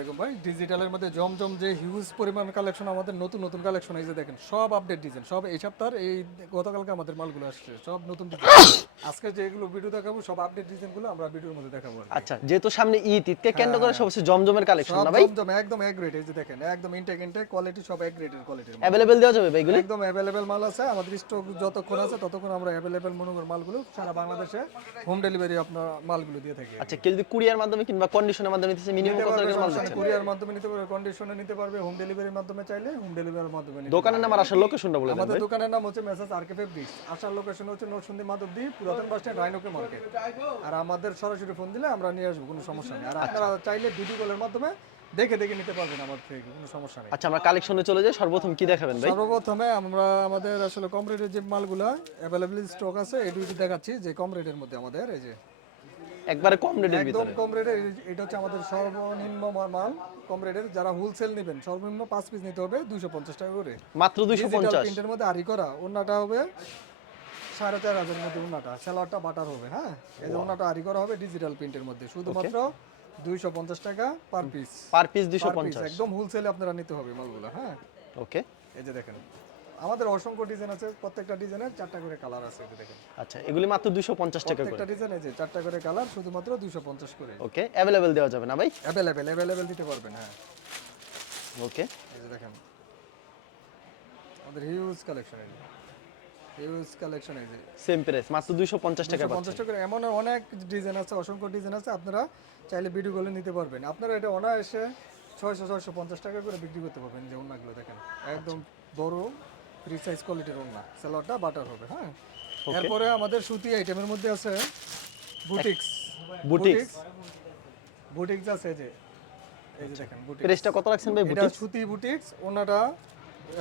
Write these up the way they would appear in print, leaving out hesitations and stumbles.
আলাইকুম ভাই। ডিজিটালের মধ্যে জমজম যে হিউজ পরিমাণ কালেকশন, আমাদের নতুন নতুন কালেকশন এই যে দেখেন, সব আপডেট ডিজাইন, সব এই সপ্তাহের এই গতকালকে আমাদের মালগুলো আসছে, সব নতুন ডিজাইন। আজকে যেগুলো ভিডিও দেখাবো সব আপডেট ডিজাইনগুলো আমরা ভিডিওর মধ্যে দেখাবো আর কি। আচ্ছা, যেহেতু সামনে ঈদকে হ্যাঁ কেন্দ্র করে হ্যাঁ, সব হচ্ছে জমজমের কালেকশন সব না ভাই? জমজম একদম এক গ্রেড, এই যে দেখেন একদম ইনটেক কোয়ালিটি, সব এক গ্রেডের কোয়ালিটির মাল। অ্যাভেলেবেল দেওয়া যাবে ভাই এগুলি? একদম অ্যাভেলেবেল মাল আছে আমাদের স্টক, যতক্ষণ আছে ততক্ষণ আমরা অ্যাভেলেবেল মনে করি মালগুলো সারা বাংলাদেশে হোম ডেলিভারি আপনার মালগুলো দিয়ে থাকি। আচ্ছা, কেউ যদি কুরিয়ার মাধ্যমে কিংবা কন্ডিশনের মাধ্যমে নিতেছে মিনিমাম কত টাকার মাল দিচ্ছেন? কুরিয়ার মাধ্যমে নিতে পারবে, কন্ডিশনে নিতে পারবে, হোম ডেলিভারির মাধ্যমে চাইলে হোম ডেলিভারির মাধ্যমে নিতে দোকানের নাম আর আসার লোকেশনটা বলে দেন আমাদের ভাই। দোকানের নাম হচ্ছে মেসাজ আরকে ফেব্রিক্স। আসার লোকেশন হচ্ছে নরসিংদী মাধবদী পুরাতন বাস স্ট্যান্ড, রাইনোকে মার্কেট। আর আমাদের সরাসরি ফোন দিলে আমরা নিয়ে আসবো, কোনো সমস্যা নেই। আর আপনারা চাইলে ভিডিও কলের মাধ্যমে দেখে দেখে নিতে পারবেন আমার থেকে, কোনো সমস্যা নেই। আচ্ছা, আমরা কালেকশনে চলে যাই। সর্বপ্রথম কি দেখাবেন ভাই? সর্বপ্রথমে আমরা আমাদের আসলে কম রেটের যে মালগুলো অ্যাভেলেবল স্টক আছে এই দুইটি দেখাচ্ছি, যে কম রেটের মধ্যে আমাদের এই যে একবারে কম রেটের একদম ভিতরে। কম রেটের। এটা হচ্ছে আমাদের সর্বনিম্ন মাল, কম রেটের। যারা হোলসেল নেবেন সর্বনিম্ন 5 পিস নিতে হবে 250 টাকা করে। মাত্র ডিজিটাল 250। প্রিন্টের মধ্যে আরি করা ওন্নাটা হবে 4500 এর মধ্যে, ওন্নাটা সেলোয়ারটা বাটার হবে। হ্যাঁ, এই যে ওন্নাটা আরি করা হবে ডিজিটাল প্রিন্টের মধ্যে, শুধুমাত্র 250 টাকা পার পিস। Per piece 250। একদম হোলসেলে আপনারা নিতে হবে মালগুলো। হ্যাঁ, ওকে। এই যে দেখেন আমাদের অসংখ্য ডিজাইন আছে, প্রত্যেকটা ডিজাইনের 4টা করে কালার আছে। এই যে দেখেন আচ্ছা, এগুলি মাত্র 250 টাকা করে। প্রত্যেকটা ডিজাইন এই যে 4টা করে কালার, শুধুমাত্র 250 করে। ওকে, অ্যাভেলেবেল দেওয়া যাবে না ভাই? অ্যাভেলেবেল দিতে পারবেন। হ্যাঁ, ওকে। এই যে দেখেন আমাদের হিউজ কালেকশন, এই যে সেম প্রাইস মাত্র 250 টাকা 250 পাচ্ছেন। টাকা। এমন অনেক ডিজাইন আছে, অসংখ্য ডিজাইন আছে, আপনারা চাইলে ভিডিও কলে নিতে পারবেন। আপনারা এটা অনায়াসে 650 টাকা করে বিক্রি করতে পারবেন। যে ওন্নাগুলো দেখেন একদম বড় ফ্রি সাইজ কোয়ালিটির ওন্না, সেলোয়ারটা বাটার হবে। হ্যাঁ, এরপরে আমাদের সুতি আইটেমের মধ্যে আছে বুটিক্স। বুটিক্স আছে এই যে দেখেন বুটিক্স। প্রাইসটা কত রাখছেন ভাই এটা বুটিক? সুতি বুটিক্স, ওন্নাটা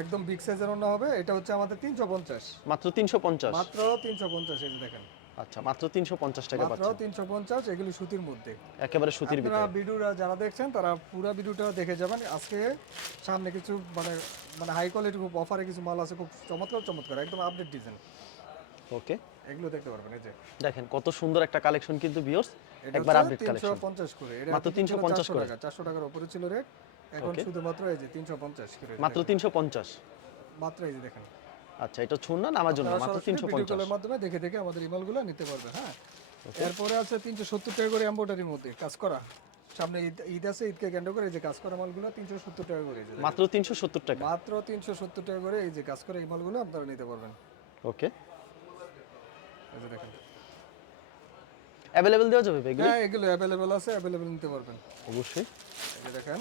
একদম বিগ সাইজের ওন্না হবে। এটা হচ্ছে আমাদের 350, মাত্র 350। মাত্র 350। এই যে দেখেন আচ্ছা, মাত্র 350 টাকা মাত্র পাচ্ছেন। 350, এগুলি সুতির মধ্যে। একেবারে সুতির আপনারা ভিতরে। ভিডিওটা যারা দেখছেন তারা পুরো ভিডিওটা দেখে যাবেন। আজকে সামনে কিছু মানে মানে হাই কোয়ালিটি খুব অফারে কিছু মাল আছে, খুব চমৎকার চমৎকার একদম আপডেট ডিজাইন, ওকে, এগুলো দেখতে পারবেন। এই যে দেখেন কত সুন্দর একটা কালেকশন কিন্তু ভিউয়ার্স, এটা একবার হচ্ছে আপডেট কালেকশন। 350 করে, এটা মাত্র 350 করে। 400 টাকার উপরে ছিল রেট, এখন শুধুমাত্র এই যে 350 করে। মাত্র 350। মাত্র এই যে দেখেন। আচ্ছা, এটা ছুন না আমার জন্য মাত্র ভিডিও 350। কলের মাধ্যমে দেখে দেখে আমাদের ইমেলগুলো নিতে পারবেন। হ্যাঁ, এরপরে আছে 370 টাকা করে এমব্রয়ডারির মধ্যে কাজ করা। সামনে ঈদ আছে, ঈদকে কেন্দ্র করে এই যে কাজ করা মালগুলো 370 টাকা করে। এই যে মাত্র 370 টাকা। মাত্র 370 টাকা করে এই যে কাজ করা এই মালগুলো আপনারা নিতে পারবেন। ওকে, এই যে দেখেন অ্যাভেলেবেল দেওয়া যাবে ভাই এগুলো? হ্যাঁ, এগুলো অ্যাভেলেবেল আছে, অ্যাভেলেবেল নিতে পারবেন। অবশ্যই। এই যে দেখেন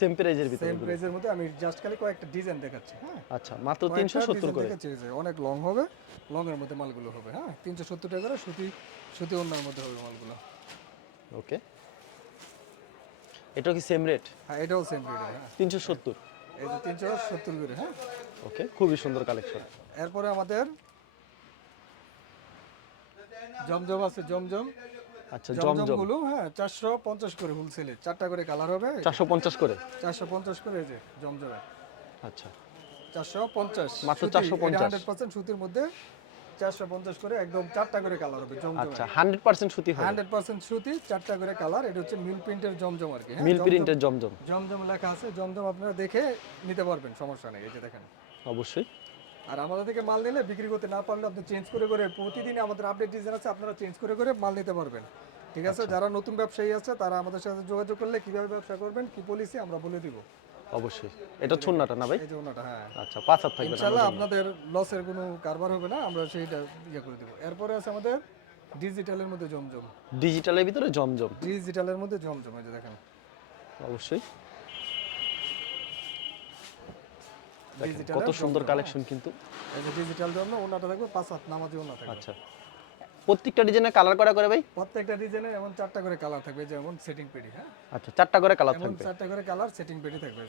সেম প্রাইজের ভিতরে। সেম প্রাইসের মধ্যে আমি জাস্ট খালি কয়েকটা ডিজাইন দেখাচ্ছি। হ্যাঁ, আচ্ছা, মাত্র 370 করে। দেখাচ্ছি যে অনেক লং হবে, লং এর মধ্যে মালগুলো হবে। হ্যাঁ, 370 টাকা করে সুতি ওন্নার মধ্যে হবে মালগুলো। ওকে, এটা কি সেম রেট? হ্যাঁ, এটাও সেম রেট। হ্যাঁ, 370। এই যে 370 করে। হ্যাঁ, ওকে, খুবই সুন্দর কালেকশন। এরপরে আমাদের জমজম আছে, জমজম আচ্ছা, জমজম জমজমগুলো হ্যাঁ 450 করে হোলসেলে, 4টা করে কালার হবে 450 করে। 450 করে এই যে জমজমে আচ্ছা, 450 মাত্র সুতি, 450। এটা 100% সুতির মধ্যে 450 করে, একদম 4টা করে কালার হবে জমজমে। আচ্ছা, 100% সুতি হবে। 100% সুতি, 4টা করে কালার। এটা হচ্ছে মিল প্রিন্টের জমজম আর কি। হ্যাঁ, মিল প্রিন্টের জমজম। জমজম লেখা আছে, জমজম আপনারা দেখে নিতে পারবেন, সমস্যা নেই। এই যে দেখেন। অবশ্যই। আর আমাদের থেকে মাল নিলে বিক্রি করতে না পারলে আপনি চেঞ্জ করে করে, প্রতিদিন আমাদের আপডেট ডিজাইন আছে, আপনারা চেঞ্জ করে করে মাল নিতে পারবেন। ঠিক আছে, যারা নতুন ব্যবসায়ী আছে তারা আমাদের সাথে যোগাযোগ করলে কিভাবে ব্যবসা করবেন, কি পলিসি আমরা বলে দিব। অবশ্যই। এটা ছুন্নাটা না ভাই? এই যে ওনাটা। হ্যাঁ, আচ্ছা, 5 হাত থাকবে না? ইনশাআল্লাহ আপনাদের লসের কোনো কারবার হবে না, আমরা সেইটা ইয়ে করে দেব। এরপরে আছে আমাদের ডিজিটালের মধ্যে জমজম। ডিজিটালের ভিতরে জমজম। ডিজিটালের মধ্যে জমজম, এই যে দেখেন। অবশ্যই। দেখেন ডিজিটালের কত সুন্দর জমজম। কালেকশন কিন্তু। এই যে ডিজিটাল জমজম, ওনাটা থাকবে 5 হাত নামাজি ওনা থাকবে। আচ্ছা, প্রত্যেকটা ডিজাইনে কালার করা করে ভাই? প্রত্যেকটা ডিজাইনের এমন 4টা করে কালার থাকবে, যেমন সেটিং পেডি। হ্যাঁ, আচ্ছা, 4টা করে কালার এমন থাকবে। 4টা করে কালার সেটিং পেডি থাকবে।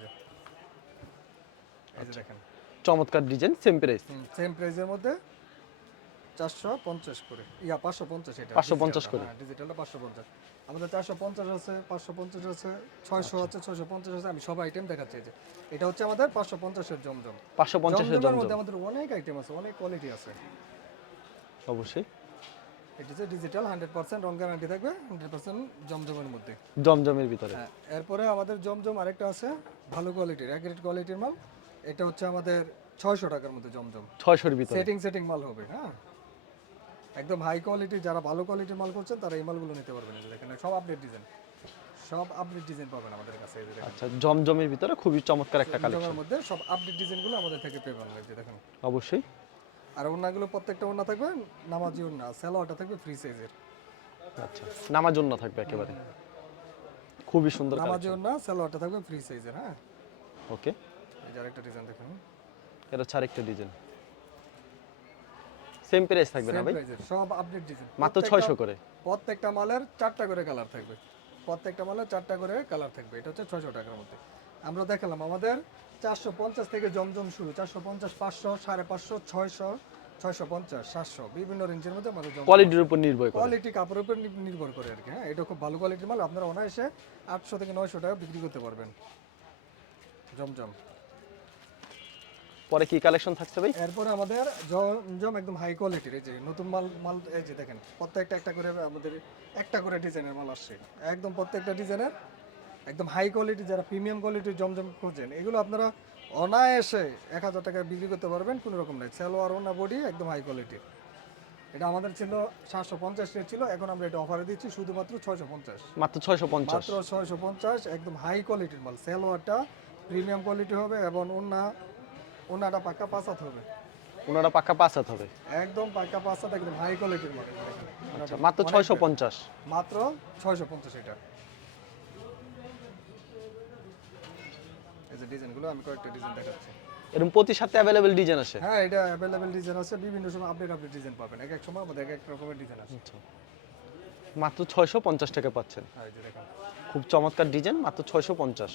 এই যে দেখেন চমৎকার ডিজাইন, সেম প্রাইস। সেম প্রাইসের মধ্যে 450 করে, 550। এটা 550 করে। হ্যাঁ, ডিজিটালটা 550। আমাদের 450 আছে, 550 আছে, 600 আছে, 650 আছে। আমি সব আইটেম দেখাচ্ছি। এই যে এটা হচ্ছে আমাদের 550 এর জমজম। 550 এর জমজমের জমজম। মধ্যে আমাদের অনেক আইটেম আছে, অনেক কোয়ালিটি আছে। অবশ্যই। এটা হচ্ছে ডিজিটাল 100% রং গ্যারান্টি থাকবে, 100% জমজমের মধ্যে। জমজমের ভিতরে। হ্যাঁ, এরপরে আমাদের জমজম আরেকটা আছে ভালো কোয়ালিটির, গ্রেড কোয়ালিটির মাল। এটা হচ্ছে আমাদের 600 টাকার মধ্যে জমজম। 600 এর ভিতরে। সেটিং মাল হবে, হ্যাঁ একদম হাই কোয়ালিটি। যারা ভালো কোয়ালিটির মাল করছেন তারা এই মালগুলো নিতে পারবেন। এই যে দেখেন সব আপডেট ডিজাইন, সব আপডেট ডিজাইন পাবেন আমাদের কাছে। এই যে দেখেন আচ্ছা, জমজমের ভিতরে খুবই চমৎকার একটা কালেকশন। জমজমের মধ্যে সব আপডেট ডিজাইনগুলো আমাদের থেকে পেবেন। এই যে দেখেন অবশ্যই। আর ওড়নাগুলো প্রত্যেকটা ওড়না থাকবে নামাজি ওড়না, সালোয়ারটা থাকবে ফ্রি সাইজের। আচ্ছা, নামার জন্য থাকবে একেবারে। খুবই সুন্দর নামাজি কালেকশন। ওড়না, সালোয়ারটা থাকবে ফ্রি সাইজের। হ্যাঁ, ওকে, এই যে আরেকটা ডিজাইন দেখুন, এটা হচ্ছে আরেকটা ডিজাইন। সেম প্রাইস থাকবে না সেম ভাই? প্রাইজের সব আপডেট ডিজাইন, মাত্র 600 করে। প্রত্যেকটা মালের 4টা করে কালার থাকবে, প্রত্যেকটা মালের 4টা করে কালার থাকবে। এটা হচ্ছে 600 টাকার মধ্যে। আমরা দেখালাম আমাদের 450 থেকে জমজম শুরু, 450, 500, 550, 600, 650, 700 বিভিন্ন রেঞ্জের মধ্যে আমাদের জমজম। কোয়ালিটির উপর নির্ভর করে। কোয়ালিটি কাপড়ের উপর নির্ভর করে আর কি। হ্যাঁ, এটা খুব ভালো কোয়ালিটির মাল, আপনারা অনায়াসে 800 থেকে 900 টাকা বিক্রি করতে পারবেন জমজম। পরে কি কালেকশন থাকছে ভাই? এরপরে আমাদের জমজম একদম হাই কোয়ালিটির, এই যে নতুন মাল এই যে দেখেন প্রত্যেকটা একটা করে আমাদের একটা করে ডিজাইনের মাল আসছে, একদম প্রত্যেকটা ডিজাইনের একদম হাই কোয়ালিটি। যারা প্রিমিয়াম কোয়ালিটির জমজম খোঁজেন এগুলো আপনারা অনায়াসে 1000 টাকা বিক্রি করতে পারবেন, কোনো রকম নাই। সালোয়ার ওনা বডি একদম হাই কোয়ালিটির। এটা আমাদের ছিল 750 এর ছিল, এখন আমরা এটা অফারে দিচ্ছি শুধুমাত্র 650। মাত্র 650। মাত্র 650, একদম হাই কোয়ালিটির মাল। সালোয়ারটা প্রিমিয়াম কোয়ালিটি হবে এবং ওনাটা পাক্কা পাঁচাত হবে, ওনারা পাক্কা 5 হাত হবে। একদম পাক্কা পাঁচাত, একদম হাই কোয়ালিটির মাল। আচ্ছা, মাত্র 650। মাত্র 650 এটা। এই যে ডিজাইনগুলো আমি কয়েকটা ডিজাইন দেখাচ্ছি। এরকম প্রতি সাথে অ্যাভেলেবেল ডিজাইন আছে। হ্যাঁ, এটা অ্যাভেলেবেল ডিজাইন আছে, বিভিন্ন সময় আপডেট ডিজাইন পাবেন। এক এক সময় আমাদের এক এক রকমের ডিজাইন আছে। আচ্ছা, মাত্র 650 টাকা পাচ্ছেন। হ্যাঁ, এই যে দেখেন খুব চমৎকার ডিজাইন, মাত্র 650।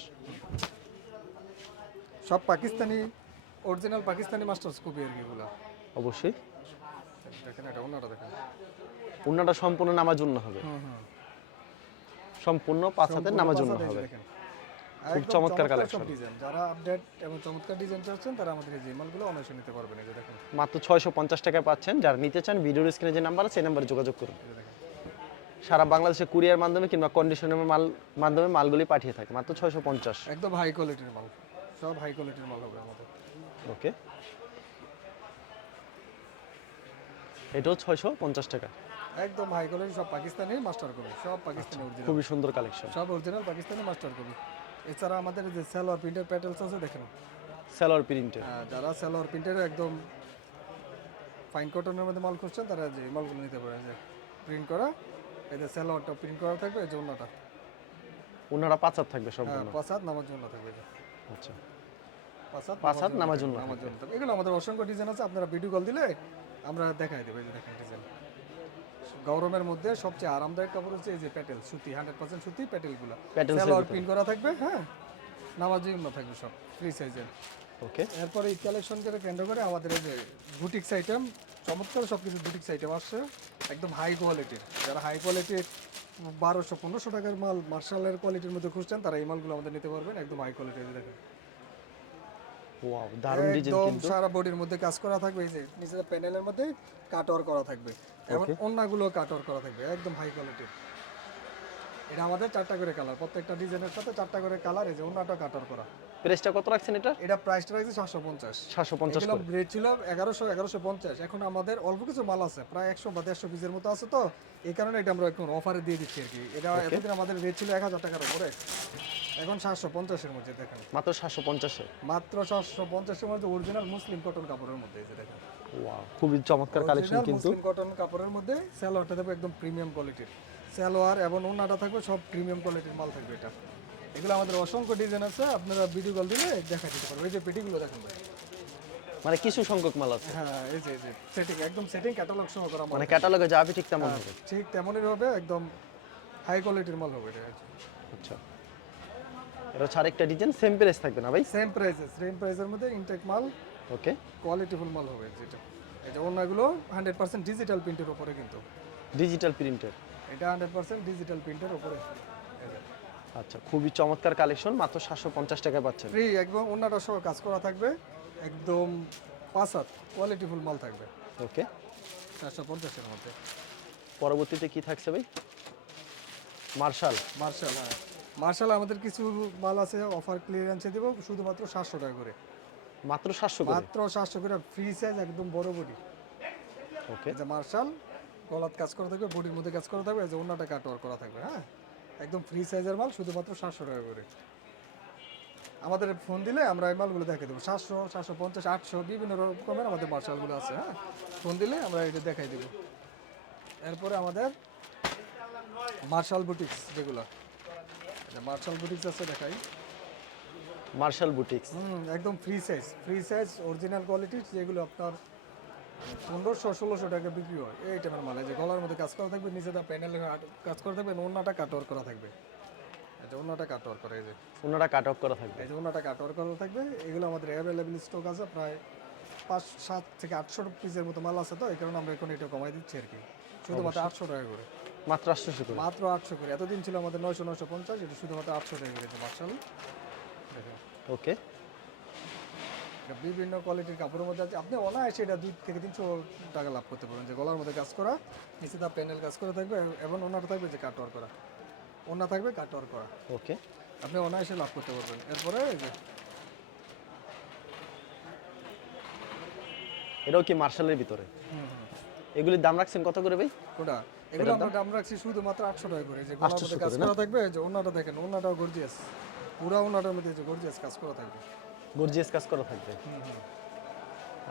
সব Pakistani, original Pakistani masters copy আর কি এগুলো। অবশ্যই। দেখেন এটা ওনাটা দেখেন। ওনাটা সম্পূর্ণ নামার জন্য হবে, সম্পূর্ণ 5 হাতের নামার জন্য সম্পূর্ণ হবে। দেখেন খুব একদম চমৎকার সব কালেকশন। ডিজাইন। যারা আপডেট এবং চমৎকার ডিজাইন চাচ্ছেন তারা আমাদের এই মালগুলো অনায়াসে নিতে পারবেন। এই যে দেখেন মাত্র 650 টাকায় পাচ্ছেন। যারা নিতে চান ভিডিওর স্ক্রিনে যে নাম্বার আছে সেই নাম্বারে যোগাযোগ করুন। এই যে দেখেন সারা বাংলাদেশে কুরিয়ার মাধ্যমে কিংবা কন্ডিশনের মাধ্যমে মালগুলি পাঠিয়ে থাকে। মাত্র 650। একদম হাই কোয়ালিটির মাল, সব হাই কোয়ালিটির মাল হবে আমাদের। ওকে, এটাও 650 টাকা। একদম হাই কোয়ালিটি, সব পাকিস্তানি মাস্টার কপি, সব পাকিস্তানি অরিজিনাল, খুবই সুন্দর কালেকশন। সব অরিজিনাল পাকিস্তানি মাস্টার কপি। এছাড়া আমাদের যে সালোয়ার প্রিন্টের প্যাটেলস আছে দেখেন। সেলর প্রিন্টের। যারা সালোয়ার প্রিন্টের একদম ফাইন কটনের মধ্যে মাল খুঁজছেন তারা যে মালগুলো নিতে পারেন। যে প্রিন্ট করা, এই যে সালোয়ারটা প্রিন্ট করা থাকবে, এই যে ওনাটা ওনারা 5 হাত থাকবে সম্পূর্ণ। 5 হাত নামার জন্য থাকবে। এই যে আচ্ছা, 5 হাত নামার জন্য থাকবে। এগুলো আমাদের অসংখ্য ডিজাইন আছে, আপনারা ভিডিও কল দিলে আমরা দেখাই দেবো। এই যে দেখেন ডিজাইন। গরমের মধ্যে সবচেয়ে আরামদায়ক কাপড় হচ্ছে এই যে প্যাটেল সুতি, 100% সুতি প্যাটেলগুলো। প্যাটেলসের সালোয়ার ভিতরে। প্রিন্ট করা থাকবে, হ্যাঁ নামাজি ওড়না থাকবে সব ফ্রি সাইজের। ওকে, এরপরে এই কালেকশনকে কেন্দ্র করে আমাদের এই যে বুটিক্স আইটেম, চমৎকার সব কিছু বুটিক্স আইটেম আসছে একদম হাই কোয়ালিটির। যারা হাই কোয়ালিটির 1200-1500 টাকার মাল মার্শালের কোয়ালিটির মধ্যে খুঁজছেন তারা এই মালগুলো আমাদের নিতে পারবেন, একদম হাই কোয়ালিটির। দেখেন ওয়াও, দারুণ ডিজাইন একদম কিন্তু। সারা বডির মধ্যে কাজ করা থাকবে। এই যে নিচের প্যানেলের মধ্যে কাটওয়ার করা থাকবে এবং ওন্নাগুলো কাটওয়ার করা থাকবে, একদম হাই কোয়ালিটির। এটা আমাদের 4টা করে কালার, প্রত্যেকটা ডিজাইনের সাথে 4টা করে কালার। এই যে ওন্নাটা কাটওয়ার করা। প্রাইসটা কত রাখছেন এটা? এটা প্রাইসটা রাখছে 750। 750 এগুলো করে। রেট ছিল 1150। এখন আমাদের অল্প কিছু মাল আছে, প্রায় 100 বা 150 পিসের মতো আছে, তো এই কারণে এটা আমরা এখন অফারে দিয়ে দিচ্ছি আর কি। এটা এতদিন আমাদের রেট ছিল 1000 টাকার উপরে, এখন 750 এর মধ্যে। দেখেন মাত্র 750 এ। মাত্র 750 এর মধ্যে অরিজিনাল মুসলিম কটন কাপড়ের মধ্যে। এই যে দেখেন ওয়াও, খুবই চমৎকার কালেকশন অরিজিনাল কিন্তু। মুসলিম কটন কাপড়ের মধ্যে সালোয়ারটা থাকবে একদম প্রিমিয়াম কোয়ালিটির। সালোয়ার এবং ওন্নাটা থাকবে সব প্রিমিয়াম কোয়ালিটির মাল থাকবে এটা। এগুলো আমাদের অসংখ্য ডিজাইন আছে, আপনারা ভিডিও কল দিলে দেখা দিতে পারবেন। এই যে পেটিগুলো দেখেন ভাই। মানে কিছু সংখ্যক মাল আছে, হ্যাঁ, এই যে সেটিং, একদম সেটিং ক্যাটালগ সহ করা মাল। মানে ক্যাটালগে যা হবে ঠিক তেমন হবে। ঠিক তেমনই হবে, একদম হাই কোয়ালিটির মাল হবে এটা। আচ্ছা, এটা হচ্ছে আরেকটা ডিজাইন, সেম প্রাইস থাকবে না ভাই? সেম প্রাইসের মধ্যে ইনটেক মাল, ওকে, কোয়ালিটিফুল মাল হবে যেটা। এই যে ওনাগুলো 100% ডিজিটাল প্রিন্টের উপরে, কিন্তু ডিজিটাল প্রিন্টের। এটা 100% ডিজিটাল প্রিন্টের উপরে। আচ্ছা, খুবই চমৎকার কালেকশন, মাত্র 750 টাকায় পাচ্ছেন। ফ্রি, একদম ওনাটা সহ কাজ করা থাকবে, একদম 5 হাত কোয়ালিটিফুল মাল থাকবে। ওকে, 450 এর মধ্যে। পরবর্তীতে কি থাকছে ভাই? মার্শাল। মার্শাল, হ্যাঁ মার্শাল আমাদের কিছু মাল আছে অফার ক্লিয়ারেন্সে দেবো শুধুমাত্র 700 টাকা করে। মাত্র 700 করে। মাত্র 700 করে, ফ্রি সাইজ, একদম বড় বডি। ওকে। এই যে মার্শাল, গলাত কাজ করা থাকবে, বডির মধ্যে কাজ করা থাকবে, এই যে ওন্নাটা কাটওয়ার করা থাকবে। হ্যাঁ, একদম ফ্রি সাইজের মাল, শুধুমাত্র 700 টাকা করে। আমাদের ফোন দিলে আমরা এই মালগুলো দেখাই দেবো। 700, 750, 800 বিভিন্ন রকমের আমাদের মার্শালগুলো আছে। হ্যাঁ, ফোন দিলে আমরা এটা দেখাই দেবো। এরপরে আমাদের মার্শাল বুটিক্স, যেগুলো মার্শাল বুটিক্স আছে দেখাই। Marshal boutiques. একদম ফ্রি সাইজ অরিজিনাল কোয়ালিটির, যেগুলো আপনার 1500-1600 টাকা বিক্রি হয়। এই টাইপের মাল, এই যে গলার মধ্যে কাজ করা থাকবে, নিচেটা প্যানেলে কাজ করা থাকবে, ওন্নাটা কাটওয়ার করা থাকবে। এই যে ওন্নাটা কাটওয়ার করা, এই যে ওনারা কাট অফ করা থাকবে। এই যে ওন্নাটা কাটওয়ার করা থাকবে। এগুলো আমাদের অ্যাভেলেবেল স্টক আছে, প্রায় 5-7 থেকে 800 পিসের মতো মাল আছে। তো এই কারণে আমরা এখন এটা কমাই দিচ্ছি আর কি, শুধুমাত্র 800 টাকা করে। মাত্র 800 করে। মাত্র 800 করে। এতদিন ছিল আমাদের 900-950, এটা শুধুমাত্র 800 টাকা করে। মার্শাল দেখেন, ওকে। এটা বিভিন্ন কোয়ালিটির কাপড়ের মধ্যে আছে। আপনি অনায়াসে এটা 2 থেকে 300 টাকা লাভ করতে পারবেন। যে গলার মধ্যে কাজ করা, নিচে তার প্যানেল কাজ করা থাকবে, এবং ওনাটা থাকবে যে কাটওয়ার করা, ওনা থাকবে কাটওয়ার করা। ওকে। আপনি অনায়াসে লাভ করতে পারবেন। এরপরে এই যে এটাও কি মার্শালের ভিতরে? এগুলির দাম রাখছেন কত করে ভাই? কোটা, এগুলো আমরা দাম রাখছি শুধুমাত্র 800 টাকা করে। যে গলার মধ্যে কাজ করা থাকবে, যে ওনাটা দেখেন, ওনাটাও গর্জিয়াস, পুরো ওনাটার মধ্যে যে গর্জিয়াস কাজ করা থাকবে। গর্জিয়াস কাজ করা থাকবে।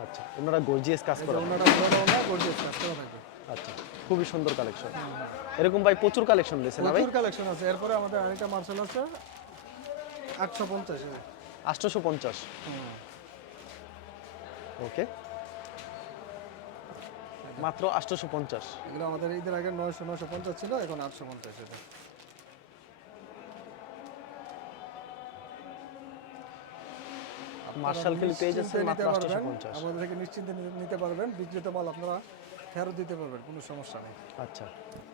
আচ্ছা, ওনারা গর্জিয়াস কাজ করা। ওনাটা পুরো ওনা গর্জিয়াস কাজ করা থাকবে। আচ্ছা, খুবই সুন্দর কালেকশন। এরকম ভাই প্রচুর কালেকশন দিয়েছে না ভাই? প্রচুর কালেকশন আছে। এরপরে আমাদের আরেকটা মার্শাল আছে 850 এ। 850। ওকে, মাত্র 850। এগুলো আমাদের ঈদের আগে 900-950 ছিল, এখন 850 এটা। মার্শাল খেলে পেয়ে যাচ্ছেন নিশ্চিন্তে মাত্র নিতে পারবেন, 850। আমাদের থেকে নিশ্চিন্তে নিতে পারবেন। বিক্রিত মাল আপনারা ফেরত দিতে পারবেন, কোনো সমস্যা নেই। আচ্ছা,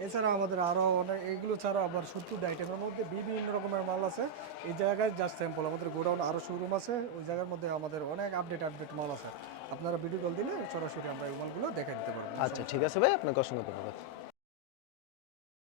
এছাড়া আমাদের আরও অনেক, এইগুলো ছাড়া আবার 70 আইটেমের মধ্যে বিভিন্ন রকমের মাল আছে। এই জায়গায় জাস্ট স্যাম্পল, আমাদের গোডাউন আরও শোরুম আছে, ওই জায়গার মধ্যে আমাদের অনেক আপডেট মাল আছে। আপনারা ভিডিও কল দিলে সরাসরি আমরা এই মালগুলো দেখাই দিতে পারবো। আচ্ছা ঠিক আছে ভাই, আপনাকে অসংখ্য ধন্যবাদ।